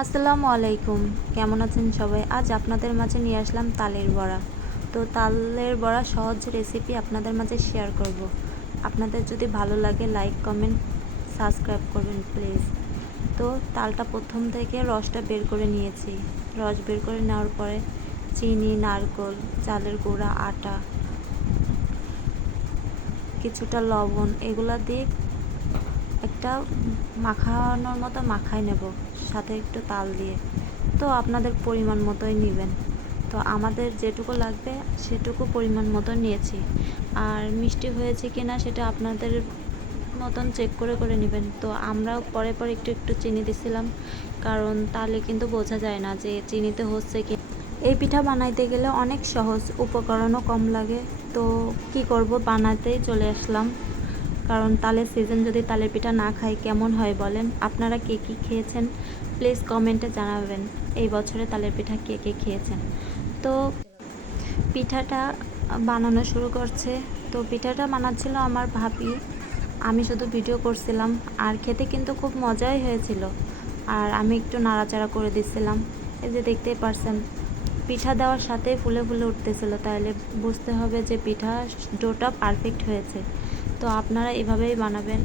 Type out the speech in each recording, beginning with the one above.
আসসালামু আলাইকুম। কেমন আছেন সবাই? আজ আপনাদের মাঝে নিয়ে আসলাম তালের বড়া। তো তালের বড়া সহজ রেসিপি আপনাদের মাঝে শেয়ার করব। আপনাদের যদি ভালো লাগে লাইক, কমেন্ট, সাবস্ক্রাইব করবেন প্লিজ। তো তালটা প্রথম থেকে রসটা বের করে নিয়েছি। রস বের করে নেওয়ার পরে চিনি, নারকেল, চালের গুঁড়া, আটা, কিছুটা লবণ এগুলা দিয়ে একটা মাখানোর মতো মাখাই নেব, সাথে একটু তাল দিয়ে। তো আপনাদের পরিমাণ মতোই নেবেন। তো আমাদের যেটুকু লাগবে সেটুকু পরিমাণ মতো নিয়েছি। আর মিষ্টি হয়েছে কি না সেটা আপনাদের মতন চেক করে করে নেবেন। তো আমরাও পরে পরে একটু একটু চিনি দিছিলাম, কারণ তাহলে কিন্তু বোঝা যায় না যে চিনিতে হচ্ছে কি। এই পিঠা বানাইতে গেলে অনেক সহজ, উপকরণও কম লাগে। তো কি করব, বানাতেই চলে আসলাম। কারণ তালের সিজন, যদি তালের পিঠা না খাই কেমন হয় বলেন? আপনারা কে কী খেয়েছেন প্লিজ কমেন্টে জানাবেন। এই বছরে তালের পিঠা কে কে খেয়েছেন? তো পিঠাটা বানানো শুরু করছে। তো পিঠাটা বানাচ্ছিল আমার ভাবি, আমি শুধু ভিডিও করছিলাম। আর খেতে কিন্তু খুব মজাই হয়েছিল। আর আমি একটু নাড়াচাড়া করে দিচ্ছিলাম। এই যে দেখতেই পারছেন, পিঠা দেওয়ার সাথে ফুলে ফুলে উঠতেছিল, তাহলে বুঝতে হবে যে পিঠা ডোটা পারফেক্ট হয়েছে। তো আপনারা এভাবেই বানাবেন,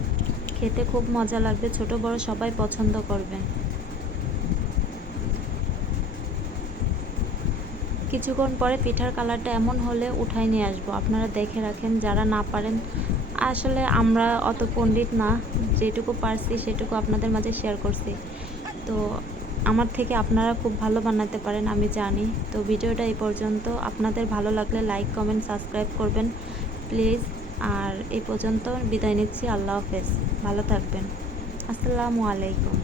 খেতে খুব মজা লাগবে, ছোট বড় সবাই পছন্দ করবেন। কিছুক্ষণ পরে পিঠার কালারটা এমন হলে উঠাই নিয়ে আসবো, আপনারা দেখে রাখেন যারা না পারেন। আসলে আমরা অত পণ্ডিত না, যেটুকু পারছি সেটুকু আপনাদের মাঝে শেয়ার করছি। তো আমার থেকে আপনারা খুব ভালো বানাতে পারেন আমি জানি। তো ভিডিওটা এই পর্যন্ত। আপনাদের ভালো লাগলে লাইক, কমেন্ট, সাবস্ক্রাইব করবেন প্লিজ। আর এই পর্যন্ত বিদায় নিচ্ছি। আল্লাহ হাফেজ, ভালো থাকবেন। আসসালামু আলাইকুম।